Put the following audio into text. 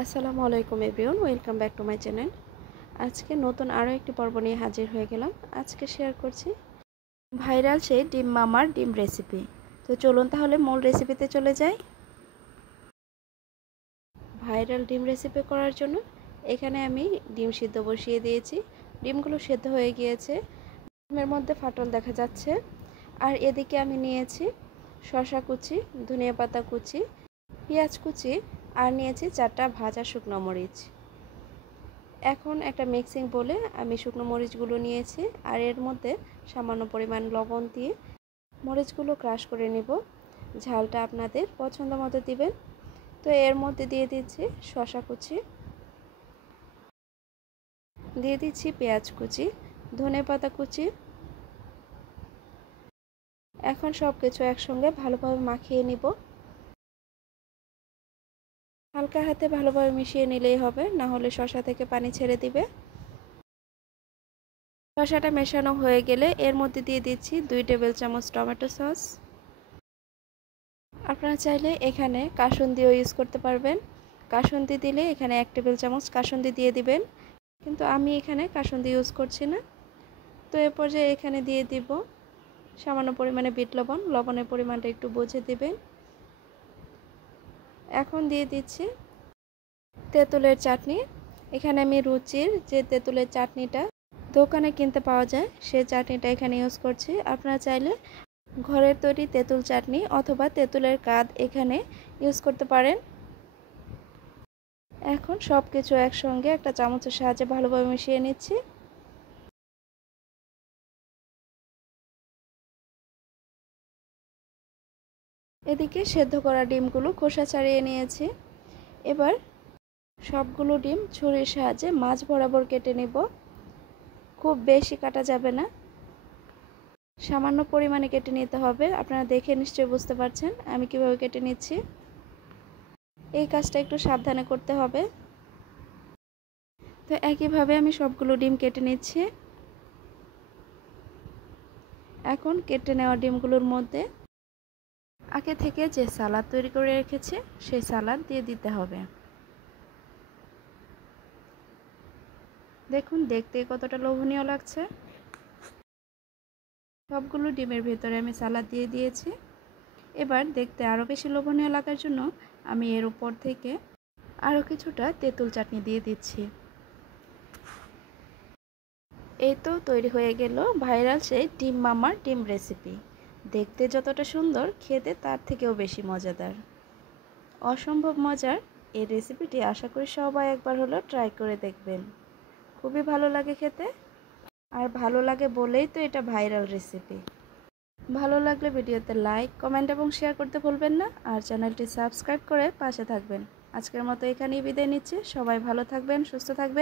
আসসালামু আলাইকুম everyone, welcome back to my channel. আজকে নতুন আরও একটি পর্ব নিয়ে হাজির হয়ে গেলাম। আজকে শেয়ার করছি ভাইরাল সেই ডিম মামার ডিম রেসিপি। তো চলুন তাহলে মূল রেসিপিতে চলে যাই। ভাইরাল ডিম রেসিপি করার জন্য এখানে আমি ডিম সিদ্ধ বসিয়ে দিয়েছি। ডিমগুলো সেদ্ধ হয়ে গিয়েছে, ডিমের মধ্যে ফাটল দেখা যাচ্ছে। আর এদিকে আমি নিয়েছি শসা কুচি, ধনিয়া পাতা কুচি, পেঁয়াজ কুচি আর নিয়েছি 4টা ভাজা শুকনো মরিচ। এখন একটা মিক্সিং বলে আমি শুকনো মরিচগুলো নিয়েছি আর এর মধ্যে সামান্য পরিমাণ লবণ দিয়ে মরিচগুলো ক্রাশ করে নেব। ঝালটা আপনাদের পছন্দ মতো দিবেন। তো এর মধ্যে দিয়ে দিচ্ছি শসা কুচি, দিয়ে দিচ্ছি পেঁয়াজ কুচি, ধনেপাতা কুচি। এখন সব কিছু একসঙ্গে ভালোভাবে মাখিয়ে নিব। হালকা হাতে ভালোভাবে মিশিয়ে নিলেই হবে, না হলে শসা থেকে পানি ছেড়ে দিবে। শসাটা মেশানো হয়ে গেলে এর মধ্যে দিয়ে দিচ্ছি 2 টেবিল চামচ টমেটো সস। আপনারা চাইলে এখানে কাসুন্দিও ইউজ করতে পারবেন। কাসুন্দি দিলে এখানে 1 টেবিল চামচ কাসুন্দি দিয়ে দিবেন, কিন্তু আমি এখানে কাসুন্দি ইউজ করছি না। তো এ পর্যায়ে এখানে দিয়ে দিব সামান্য পরিমাণে বিট লবণ। লবণের পরিমাণটা একটু বুঝে দিবেন। এখন দিয়ে দিচ্ছি তেঁতুলের চাটনি। এখানে আমি রুচির যে তেঁতুলের চাটনিটা দোকানে কিনতে পাওয়া যায় সেই চাটনিটা এখানে ইউজ করছি। আপনারা চাইলে ঘরের তৈরি তেঁতুল চাটনি অথবা তেঁতুলের কাদ এখানে ইউজ করতে পারেন। এখন সব কিছু একসঙ্গে একটা চামচের সাহায্যে ভালোভাবে মিশিয়ে নিচ্ছি। এদিকে সেদ্ধ করা ডিমগুলো খোসা ছাড়িয়ে নিয়েছি। এবার সবগুলো ডিম ছুরির সাহায্যে মাঝ বরাবর কেটে নেব। খুব বেশি কাটা যাবে না, সামান্য পরিমাণে কেটে নিতে হবে। আপনারা দেখে নিশ্চয়ই বুঝতে পারছেন আমি কিভাবে কেটে নিচ্ছি। এই কাজটা একটু সাবধানে করতে হবে। তো একইভাবে আমি সবগুলো ডিম কেটে নিচ্ছি। এখন কেটে নেওয়া ডিমগুলোর মধ্যে আগে থেকে যে সালাদ তৈরি করে রেখেছি সেই সালাদ দিয়ে দিতে হবে। দেখুন দেখতে কতটা লোভনীয় লাগছে। সবগুলো ডিমের ভেতরে আমি সালাদ দিয়ে দিয়েছি। এবার দেখতে আরও বেশি লোভনীয় লাগার জন্য আমি এর উপর থেকে আরও কিছুটা তেঁতুল চাটনি দিয়ে দিচ্ছি। এই তো তৈরি হয়ে গেল ভাইরাল সেই ডিম মামার ডিম রেসিপি। দেখতে যতটা সুন্দর, খেতে তার থেকেও বেশি মজাদার। অসম্ভব মজার এই রেসিপিটি আশা করি সবাই একবার হলো ট্রাই করে দেখবেন। খুবই ভালো লাগে খেতে, আর ভালো লাগে বলেই তো এটা ভাইরাল রেসিপি। ভালো লাগলে ভিডিওতে লাইক, কমেন্ট এবং শেয়ার করতে ভুলবেন না, আর চ্যানেলটি সাবস্ক্রাইব করে পাশে থাকবেন। আজকের মতো এখানেই বিদায় নিচ্ছি। সবাই ভালো থাকবেন, সুস্থ থাকবেন।